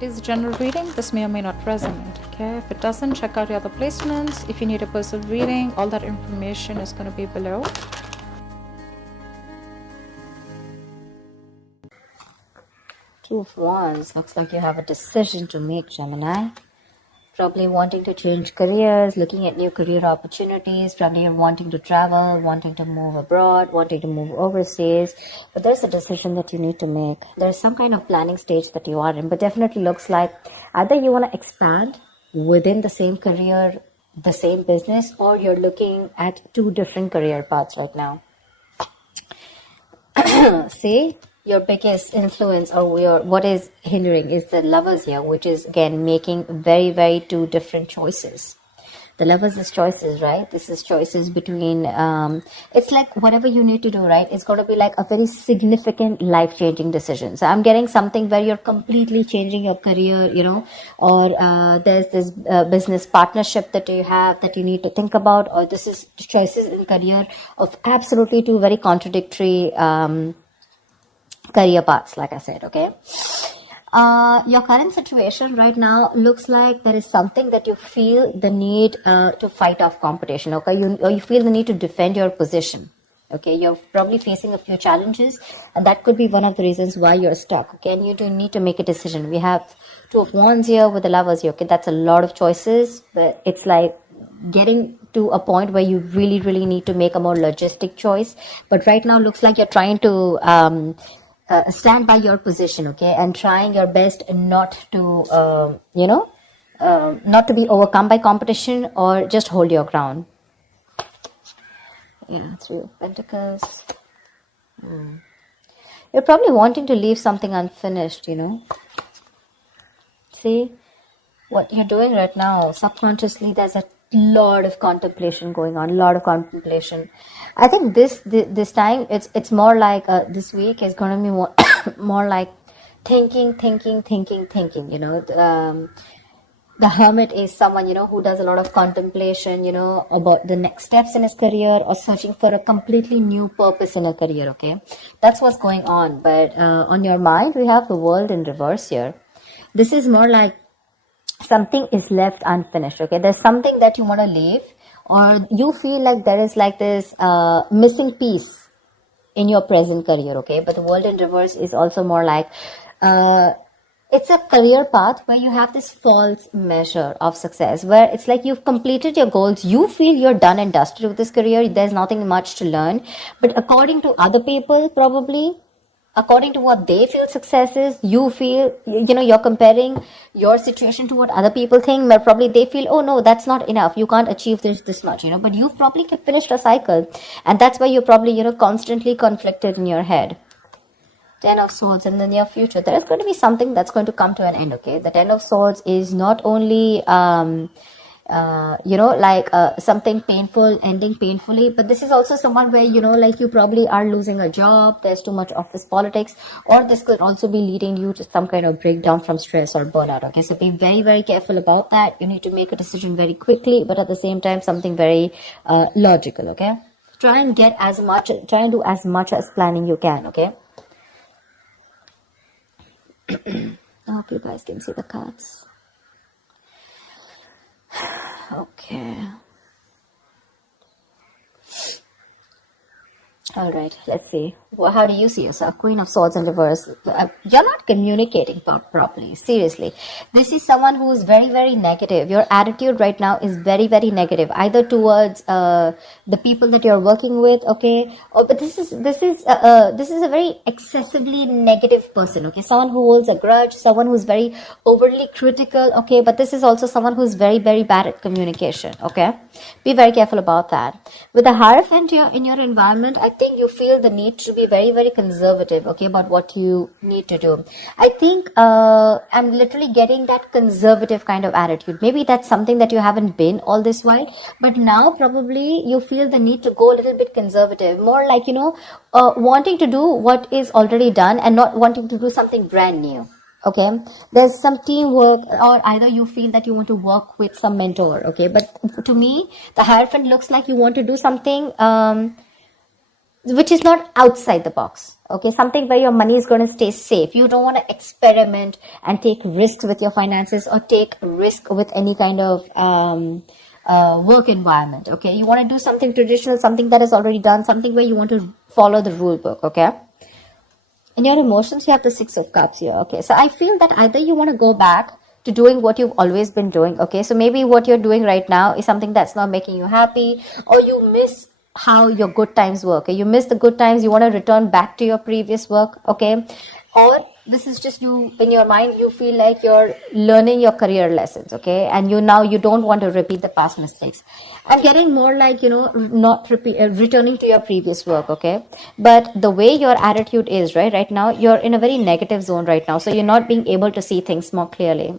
It is a general reading. This may or may not resonate. Okay, if it doesn't, check out your other placements. If you need a personal reading, all that information is going to be below. Two of Wands. Looks like you have a decision to make, Gemini. Probably wanting to change careers, looking at new career opportunities. Probably you're wanting to travel, wanting to move abroad, wanting to move overseas. But there's a decision that you need to make. There's some kind of planning stage that you are in. But definitely looks like either you want to expand within the same career, the same business, or you're looking at two different career paths right now. See? Your biggest influence or what is hindering is the Lovers here, which is again making very, very two different choices. The Lovers is choices, right? This is choices between, it's like whatever you need to do, right? It's going to be like a very significant life-changing decision. So I'm getting something where you're completely changing your career, you know, or there's this business partnership that you have that you need to think about, or this is choices in career of absolutely two very contradictory career paths, like I said. Okay, your current situation right now looks like there is something that you feel the need to fight off competition. Okay, you feel the need to defend your position. Okay, you're probably facing a few challenges, and that could be one of the reasons why you're stuck. Okay, and you do need to make a decision. We have Two of Wands here with the Lovers here. Okay, that's a lot of choices, but it's like getting to a point where you really, really need to make a more logistic choice. But right now looks like you're trying to stand by your position, okay, and trying your best not to, not to be overcome by competition, or just hold your ground. Yeah, Three of Pentacles. You're probably wanting to leave something unfinished, you know. See, what you're doing right now, subconsciously, there's a lot of contemplation going on, I think this time it's more like this week is going to be more like thinking, you know. The Hermit is someone, you know, who does a lot of contemplation, you know, about the next steps in his career, or searching for a completely new purpose in a career. Okay, that's what's going on. But on your mind, we have the World in reverse here. This is more like something is left unfinished. Okay, there's something that you want to leave, or you feel like there is like this missing piece in your present career. Okay, but the World in reverse is also more like it's a career path where you have this false measure of success, where it's like you've completed your goals, you feel you're done and dusted with this career, there's nothing much to learn. But according to other people, probably according to what they feel success is, you feel, you know, you're comparing your situation to what other people think, but probably they feel, oh no, that's not enough, you can't achieve this much, you know. But you've probably finished a cycle, and that's why you're probably, you know, constantly conflicted in your head. Ten of Swords. In the near future, there is going to be something that's going to come to an end. Okay, the Ten of Swords is not only something painful ending painfully, but this is also someone where, you know, like you probably are losing a job, there's too much office politics, or this could also be leading you to some kind of breakdown from stress or burnout. Okay, so be very, very careful about that. You need to make a decision very quickly, but at the same time something very logical. Okay, try and do as much as planning you can. Okay, I hope you guys can see the cards. Okay. All right, let's see. Well, how do you see yourself? Queen of Swords in reverse. You're not communicating properly. Seriously. This is someone who is very, very negative. Your attitude right now is very, very negative, either towards the people that you're working with, okay? But this is a very excessively negative person, okay? Someone who holds a grudge, someone who's very overly critical, okay? But this is also someone who's very, very bad at communication, okay? Be very careful about that. With the Hierophant here in your environment, I think you feel the need to be very, very conservative, okay, about what you need to do. I think I'm literally getting that conservative kind of attitude. Maybe that's something that you haven't been all this while, but now probably you feel the need to go a little bit conservative, more like, you know, wanting to do what is already done and not wanting to do something brand new. Okay, there's some teamwork, or either you feel that you want to work with some mentor. Okay, but to me, the Hierophant looks like you want to do something which is not outside the box. Okay, something where your money is going to stay safe. You don't want to experiment and take risks with your finances or take risk with any kind of work environment. Okay, you want to do something traditional, something that is already done, something where you want to follow the rule book. Okay. In your emotions, you have the Six of Cups here. Okay, so I feel that either you want to go back to doing what you've always been doing. Okay, so maybe what you're doing right now is something that's not making you happy, or you miss how your good times were. Okay, you miss the good times, you want to return back to your previous work. Okay, or this is just you in your mind, you feel like you're learning your career lessons. Okay, and you don't want to repeat the past mistakes. I'm getting more like, not returning to your previous work. Okay, but the way your attitude is right now, you're in a very negative zone right now, so you're not being able to see things more clearly.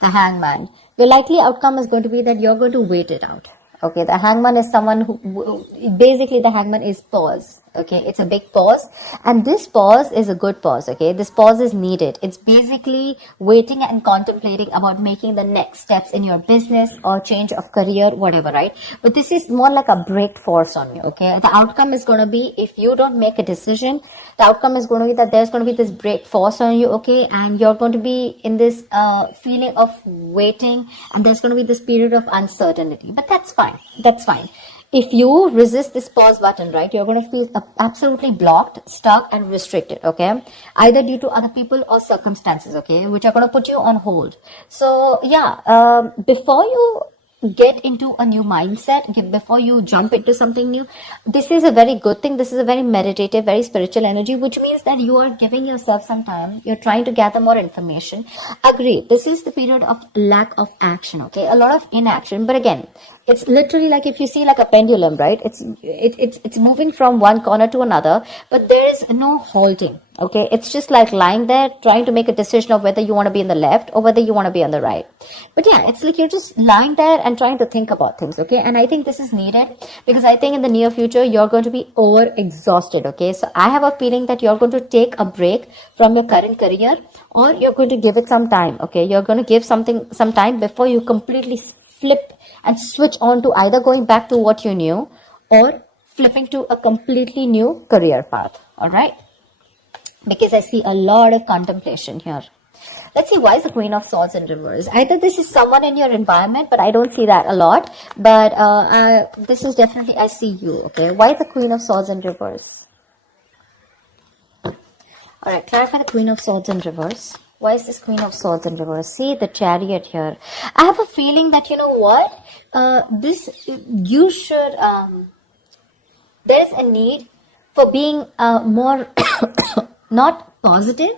The Hangman, your likely outcome is going to be that you're going to wait it out. Okay, the Hangman is someone who, basically the Hangman is pause. Okay, it's a big pause, and this pause is a good pause. Okay, this pause is needed. It's basically waiting and contemplating about making the next steps in your business or change of career, whatever, right? But this is more like a break force on you. Okay, the outcome is going to be, if you don't make a decision, the outcome is going to be that there's going to be this break force on you. Okay, and you're going to be in this feeling of waiting, and there's going to be this period of uncertainty. But that's fine. That's fine. If you resist this pause button, right, you're going to feel absolutely blocked, stuck, and restricted. Okay, either due to other people or circumstances. Okay, which are going to put you on hold. So yeah, before you get into a new mindset, before you jump into something new, this is a very good thing. This is a very meditative, very spiritual energy, which means that you are giving yourself some time. You're trying to gather more information. Agree, this is the period of lack of action. Okay, a lot of inaction. But again, it's literally like, if you see like a pendulum, right? It's moving from one corner to another, but there is no halting. Okay, it's just like lying there trying to make a decision of whether you want to be in the left or whether you want to be on the right. But yeah, it's like you're just lying there and trying to think about things. Okay, and I think this is needed, because I think in the near future you're going to be over exhausted. Okay, so I have a feeling that you're going to take a break from your current career, or you're going to give it some time. Okay, you're going to give something some time before you completely flip and switch on to either going back to what you knew or flipping to a completely new career path. All right, because I see a lot of contemplation here. Let's see, why is the Queen of Swords in reverse? Either this is someone in your environment, but I don't see that a lot. But this is definitely, I see you. Okay, why is the Queen of Swords in reverse? All right, clarify the Queen of Swords in reverse. Why is this Queen of Swords in reverse? See the Chariot here. I have a feeling that, you know what, you should, there's a need for being more, not positive,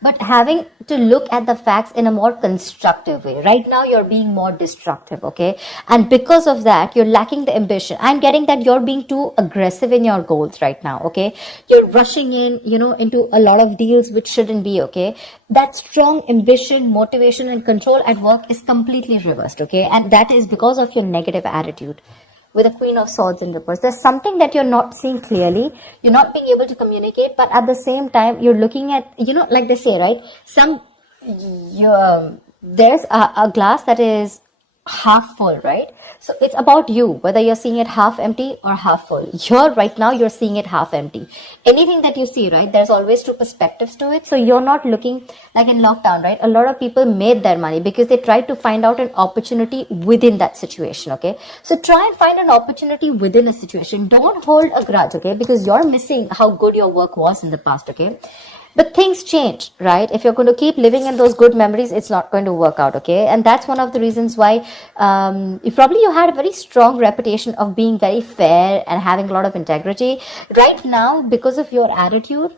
but having to look at the facts in a more constructive way. Right now, you're being more destructive, okay? And because of that, you're lacking the ambition. I'm getting that you're being too aggressive in your goals right now, okay? You're rushing in, into a lot of deals which shouldn't be, okay? That strong ambition, motivation, and control at work is completely reversed, okay? And that is because of your negative attitude. With a Queen of Swords in reverse, there's something that you're not seeing clearly. You're not being able to communicate, but at the same time, you're looking at, like they say, right? There's a glass that is half full, right? So it's about you, whether you're seeing it half empty or half full. Right now, you're seeing it half empty. Anything that you see, right, there's always two perspectives to it. So you're not looking like in lockdown, right? A lot of people made their money because they tried to find out an opportunity within that situation, okay? So try and find an opportunity within a situation. Don't hold a grudge, okay? Because you're missing how good your work was in the past, okay? But things change, right? If you're going to keep living in those good memories, it's not going to work out, okay? And that's one of the reasons why you had a very strong reputation of being very fair and having a lot of integrity. Right now, because of your attitude,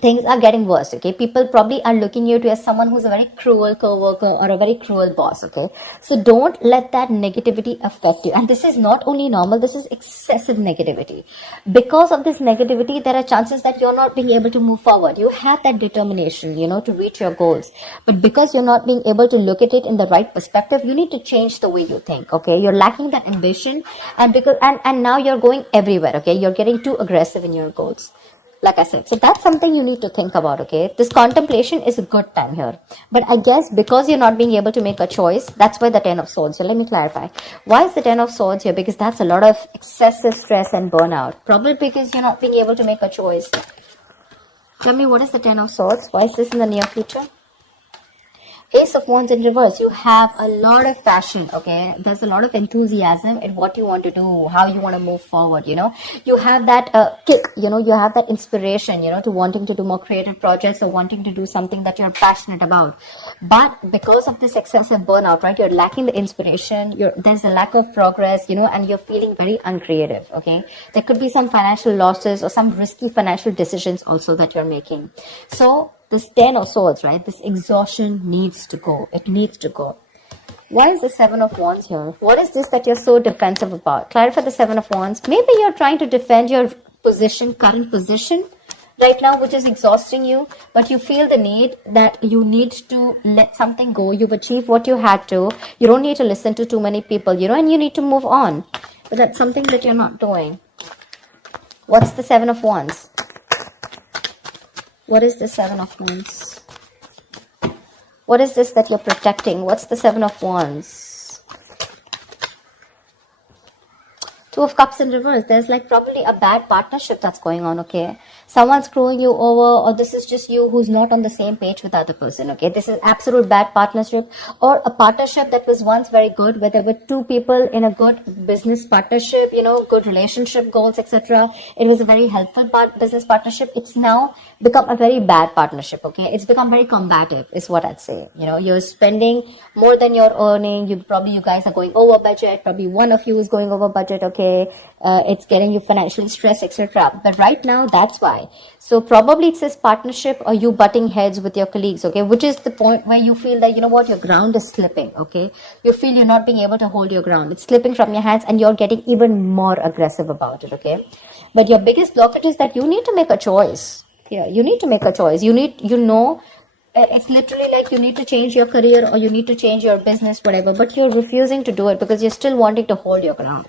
things are getting worse, okay? People probably are looking at you as someone who's a very cruel co-worker or a very cruel boss, okay? So don't let that negativity affect you. And this is not only normal, this is excessive negativity. Because of this negativity, there are chances that you're not being able to move forward. You have that determination, to reach your goals. But because you're not being able to look at it in the right perspective, you need to change the way you think, okay? You're lacking that ambition, and now you're going everywhere, okay? You're getting too aggressive in your goals. like I said. So that's something you need to think about, okay? This contemplation is a good time here. But I guess because you're not being able to make a choice, that's why the Ten of Swords. So let me clarify. Why is the Ten of Swords here? Because that's a lot of excessive stress and burnout. Probably because you're not being able to make a choice. Tell me, what is the Ten of Swords? Why is this in the near future? Ace of Wands in reverse. You have a lot of passion, okay? There's a lot of enthusiasm in what you want to do, how you want to move forward, you know? You have that kick, you know? You have that inspiration, you know, to wanting to do more creative projects or wanting to do something that you're passionate about. But because of this excessive burnout, right, you're lacking the inspiration, there's a lack of progress, you know, and you're feeling very uncreative, okay? There could be some financial losses or some risky financial decisions also that you're making. So, this Ten of Swords, right? This exhaustion needs to go. It needs to go. Why is the Seven of Wands here? What is this that you're so defensive about? Clarify the Seven of Wands. Maybe you're trying to defend your position, current position right now, which is exhausting you, but you feel the need that you need to let something go. You've achieved what you had to. You don't need to listen to too many people, you know, and you need to move on. But that's something that you're not doing. What's the Seven of Wands? What is the Seven of Wands? What is this that you're protecting? What's the Seven of Wands? Two of Cups in reverse. There's like probably a bad partnership that's going on, okay? Someone's screwing you over, or this is just you who's not on the same page with the other person, okay? This is absolute bad partnership, or a partnership that was once very good, where there were two people in a good business partnership, you know, good relationship goals, etc. It was a very helpful business partnership. It's now become a very bad partnership, okay? It's become very combative, is what I'd say. You know, you're spending more than you're earning. You guys are going over budget. Probably one of you is going over budget, okay? It's getting you financially stressed, etc. But right now, that's why. So probably it's this partnership or you butting heads with your colleagues, okay? Which is the point where you feel that, you know what, your ground is slipping, okay? You feel you're not being able to hold your ground. It's slipping from your hands and you're getting even more aggressive about it, okay? But your biggest blockage is that you need to make a choice. Yeah, you need to make a choice. It's literally like you need to change your career or you need to change your business, whatever, but you're refusing to do it because you're still wanting to hold your ground.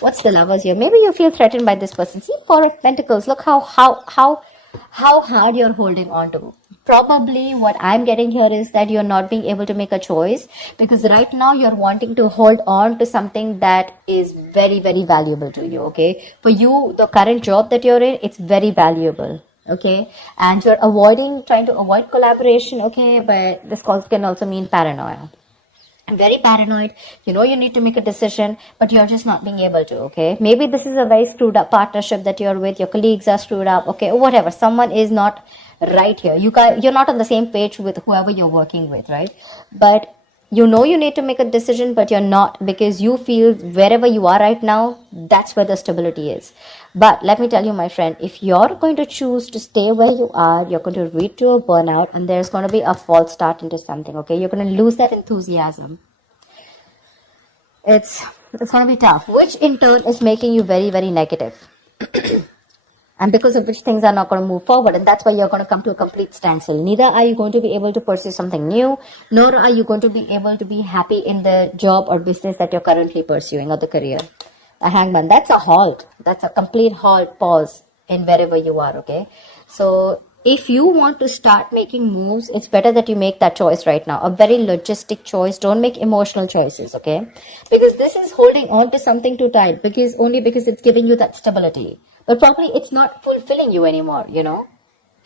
What's the Lovers here? Maybe you feel threatened by this person. See, Four of Pentacles. Look how hard you're holding on to. Probably what I'm getting here is that you're not being able to make a choice because right now you're wanting to hold on to something that is very, very valuable to you, okay? For you, the current job that you're in, it's very valuable, okay? And you're trying to avoid collaboration, okay? But this can also mean paranoia. I'm very paranoid. You know you need to make a decision, but you're just not being able to, okay? Maybe this is a very screwed up partnership that you're with. Your colleagues are screwed up, okay? Or whatever. Someone is not right here. You're not on the same page with whoever you're working with, right? But you know you need to make a decision, but you're not because you feel wherever you are right now, that's where the stability is. But let me tell you, my friend, if you're going to choose to stay where you are, you're going to lead to a burnout and there's going to be a false start into something, okay? You're going to lose that enthusiasm. It's going to be tough, which in turn is making you very, very negative. And because of which things are not going to move forward. And that's why you're going to come to a complete standstill. Neither are you going to be able to pursue something new, nor are you going to be able to be happy in the job or business that you're currently pursuing or the career. A hangman, that's a halt. That's a complete halt, pause in wherever you are, okay? So if you want to start making moves, it's better that you make that choice right now. A very logistic choice. Don't make emotional choices, okay? Because this is holding on to something too tight because it's giving you that stability. But probably it's not fulfilling you anymore, you know?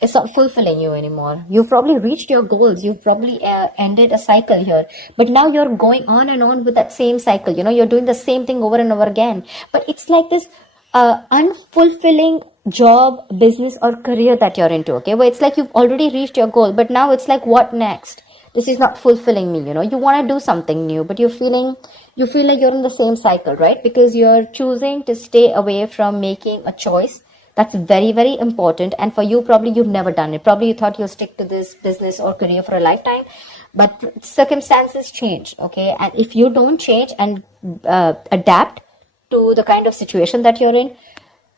It's not fulfilling you anymore. You've probably reached your goals. You've probably ended a cycle here. But now you're going on and on with that same cycle. You know, you're doing the same thing over and over again. But it's like this unfulfilling job, business or career that you're into, okay? Where it's like you've already reached your goal. But now it's like, what next? This is not fulfilling me, you know? You want to do something new, but you feel like you're in the same cycle, right? Because you're choosing to stay away from making a choice. That's very, very important. And for you, probably you've never done it. Probably you thought you'll stick to this business or career for a lifetime. But circumstances change, okay? And if you don't change and adapt to the kind of situation that you're in,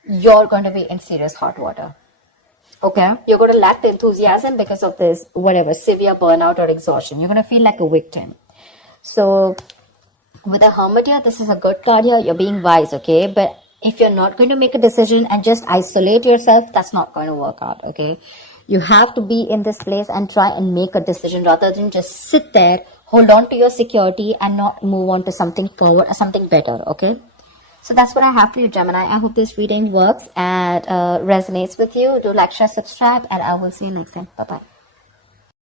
you're going to be in serious hot water. Okay? You're going to lack the enthusiasm because of this, whatever, severe burnout or exhaustion. You're going to feel like a victim. So with the Hermit here, this is a good card here. You're being wise, okay? But if you're not going to make a decision and just isolate yourself, that's not going to work out, okay? You have to be in this place and try and make a decision rather than just sit there, hold on to your security and not move on to something forward or something better, okay? So that's what I have for you, Gemini. I hope this reading works and resonates with you. Do like, share, subscribe, and I will see you next time. Bye-bye.